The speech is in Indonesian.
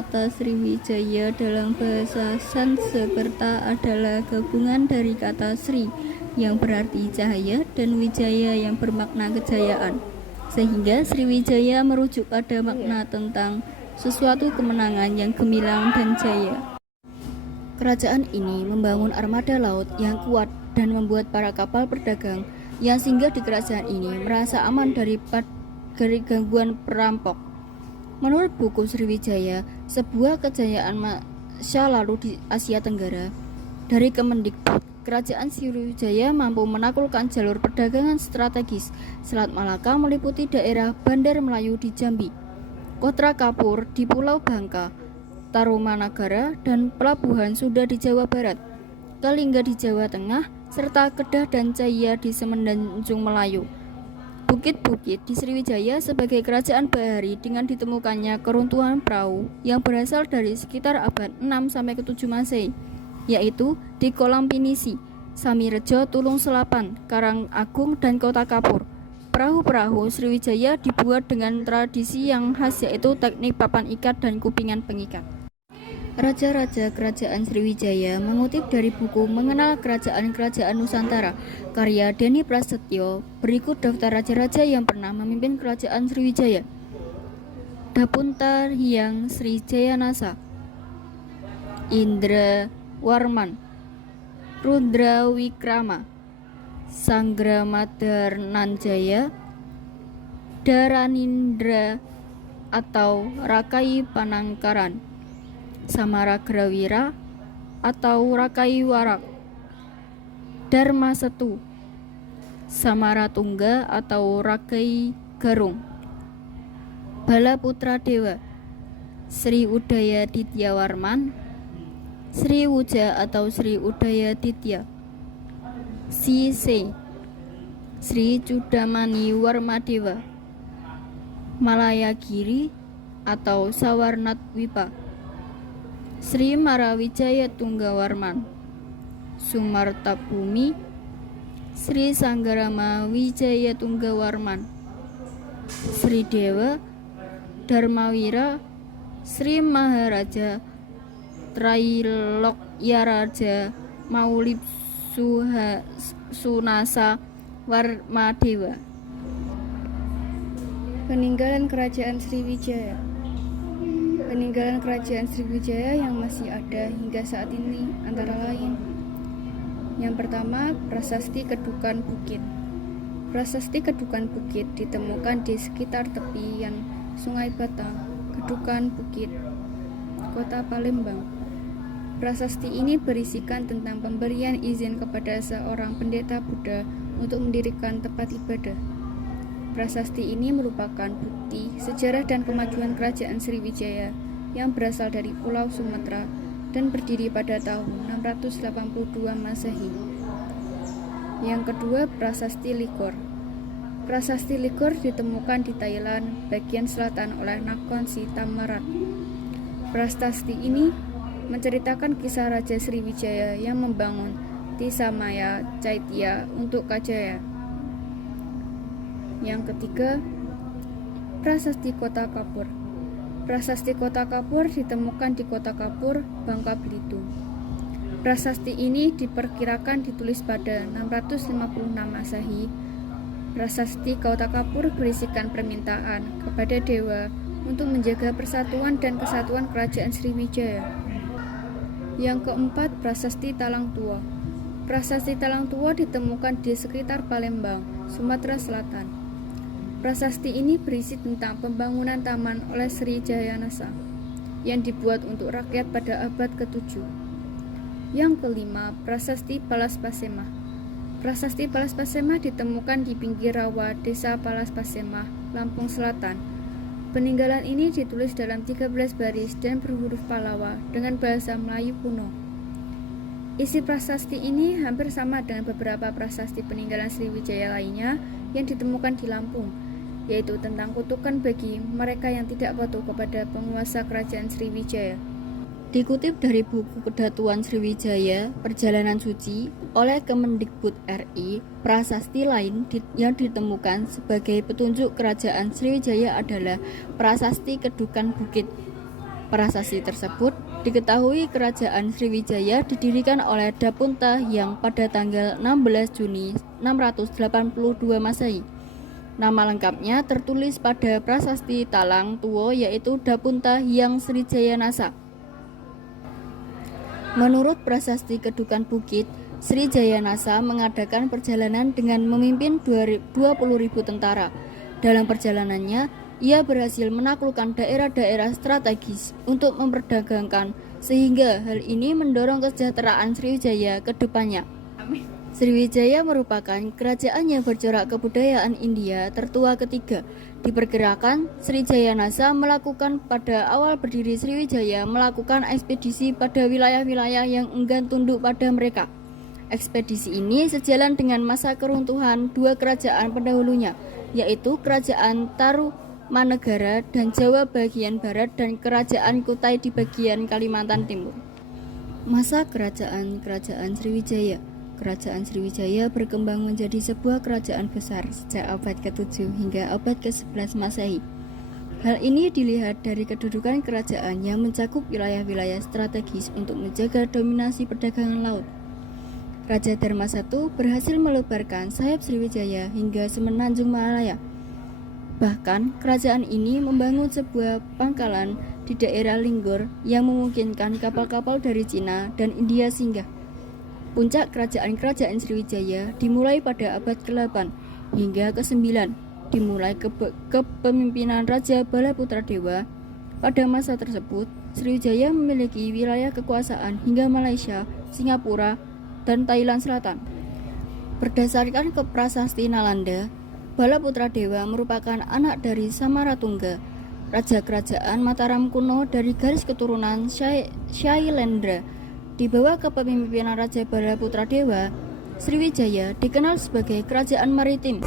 Kata Sriwijaya dalam bahasa Sanskerta adalah gabungan dari kata Sri yang berarti cahaya dan Wijaya yang bermakna kejayaan, sehingga Sriwijaya merujuk pada makna tentang sesuatu kemenangan yang gemilang dan jaya. Kerajaan ini membangun armada laut yang kuat dan membuat para kapal perdagang yang singgah di kerajaan ini merasa aman dari gangguan perampok. Menurut buku Sriwijaya, sebuah kejayaan masa lalu di Asia Tenggara, dari Kemendikbud, kerajaan Sriwijaya mampu menaklukkan jalur perdagangan strategis Selat Malaka meliputi daerah Bandar Melayu di Jambi, Kotra Kapur di Pulau Bangka, Tarumanagara dan Pelabuhan Sunda di Jawa Barat, Kalingga di Jawa Tengah, serta Kedah dan Caya di Semenanjung Melayu. Bukit-bukit di Sriwijaya sebagai kerajaan bahari dengan ditemukannya keruntuhan perahu yang berasal dari sekitar abad 6 sampai ke 7 Masehi, yaitu di Kolam Pinisi, Samirejo, Tulung Selapan, Karang Agung, dan Kota Kapur. Perahu-perahu Sriwijaya dibuat dengan tradisi yang khas, yaitu teknik papan ikat dan kupingan pengikat. Raja-raja kerajaan Sriwijaya mengutip dari buku Mengenal Kerajaan-Kerajaan Nusantara karya Denny Prasetyo. Berikut daftar raja-raja yang pernah memimpin kerajaan Sriwijaya. Dapunta Hyang Srijayanasa, Indra Warman, Rudra Wikrama, Sanggramadharnanjaya, Dharanindra atau Rakai Panangkaran, Samaragrawira atau Rakai Warak, Dharmasetu, Samaratungga atau Rakai Garung, Balaputra Dewa, Sri Udaya Ditya Warman, Sri Wuja atau Sri Udaya Ditya, Sise, Sri Cudamani Warmadewa, Malayagiri atau Sawarnatwipa, Sri Marawijaya Tunggawarman, Sumartabhumi, Sri Sanggarama Wijaya Tunggawarman, Sri Dewa Dharmawira, Sri Maharaja Trailokyaraja Maulid Sunasa Warmadewa. Peninggalan Kerajaan Sriwijaya. Peninggalan Kerajaan Sriwijaya yang masih ada hingga saat ini antara lain: yang pertama, Prasasti Kedukan Bukit. Prasasti Kedukan Bukit ditemukan di sekitar tepian Sungai Batang, Kedukan Bukit, Kota Palembang. Prasasti ini berisikan tentang pemberian izin kepada seorang pendeta Buddha untuk mendirikan tempat ibadah. Prasasti ini merupakan bukti sejarah dan kemajuan kerajaan Sriwijaya yang berasal dari Pulau Sumatera dan berdiri pada tahun 682 Masehi. Yang kedua, Prasasti Ligor. Prasasti Ligor ditemukan di Thailand bagian selatan oleh Nakhon Si Thammarat. Prasasti ini menceritakan kisah Raja Sriwijaya yang membangun Tisamaya Caitya untuk Kajaya. Yang ketiga, Prasasti Kota Kapur. Prasasti Kota Kapur ditemukan di Kota Kapur, Bangka Belitung. Prasasti ini diperkirakan ditulis pada 656 Masehi. Prasasti Kota Kapur berisikan permintaan kepada dewa untuk menjaga persatuan dan kesatuan kerajaan Sriwijaya. Yang keempat, Prasasti Talang Tua. Prasasti Talang Tua ditemukan di sekitar Palembang, Sumatera Selatan. Prasasti ini berisi tentang pembangunan taman oleh Sri Jayanasa yang dibuat untuk rakyat pada abad ke-7. Yang kelima, Prasasti Palaspasema. Prasasti Palaspasema ditemukan di pinggir rawa Desa Palaspasema, Lampung Selatan. Peninggalan ini ditulis dalam 13 baris dan berhuruf Pallawa dengan bahasa Melayu kuno. Isi prasasti ini hampir sama dengan beberapa prasasti peninggalan Sriwijaya lainnya yang ditemukan di Lampung, yaitu tentang kutukan bagi mereka yang tidak patuh kepada penguasa kerajaan Sriwijaya. Dikutip dari buku Kedatuan Sriwijaya, Perjalanan Suci oleh Kemendikbud RI, prasasti lain yang ditemukan sebagai petunjuk kerajaan Sriwijaya adalah Prasasti Kedukan Bukit. Prasasti tersebut diketahui Kerajaan Sriwijaya didirikan oleh Dapunta yang pada tanggal 16 Juni 682 Masehi. Nama lengkapnya tertulis pada Prasasti Talang Tuwo yaitu Dapunta Hyang Srijaya Nasa. Menurut Prasasti Kedukan Bukit, Srijaya Nasa mengadakan perjalanan dengan memimpin 20.000 tentara. Dalam perjalanannya, ia berhasil menaklukkan daerah-daerah strategis untuk memperdagangkan, sehingga hal ini mendorong kesejahteraan Sriwijaya ke depannya. Sriwijaya merupakan kerajaan yang bercorak kebudayaan India tertua ketiga. Diperkirakan Srijaya Nasa melakukan pada awal berdiri Sriwijaya melakukan ekspedisi pada wilayah-wilayah yang enggan tunduk pada mereka. Ekspedisi ini sejalan dengan masa keruntuhan dua kerajaan pendahulunya, yaitu Kerajaan Tarumanegara dan Jawa bagian barat dan Kerajaan Kutai di bagian Kalimantan Timur. Masa kerajaan Sriwijaya. Kerajaan Sriwijaya berkembang menjadi sebuah kerajaan besar sejak abad ke-7 hingga abad ke-11 Masehi. Hal ini dilihat dari kedudukan kerajaan yang mencakup wilayah-wilayah strategis untuk menjaga dominasi perdagangan laut. Raja Dharma I berhasil melebarkan sayap Sriwijaya hingga semenanjung Malaya. Bahkan, kerajaan ini membangun sebuah pangkalan di daerah Linggor yang memungkinkan kapal-kapal dari Cina dan India singgah. Puncak kerajaan Sriwijaya dimulai pada abad ke-8 hingga ke-9, dimulai kepemimpinan Raja Balaputradewa. Pada masa tersebut, Sriwijaya memiliki wilayah kekuasaan hingga Malaysia, Singapura, dan Thailand Selatan. Berdasarkan ke Prasasti Nalanda, Balaputradewa merupakan anak dari Samaratungga, raja kerajaan Mataram kuno dari garis keturunan Shailendra. Di bawah kepemimpinan Raja Balaputradewa, Sriwijaya dikenal sebagai kerajaan maritim.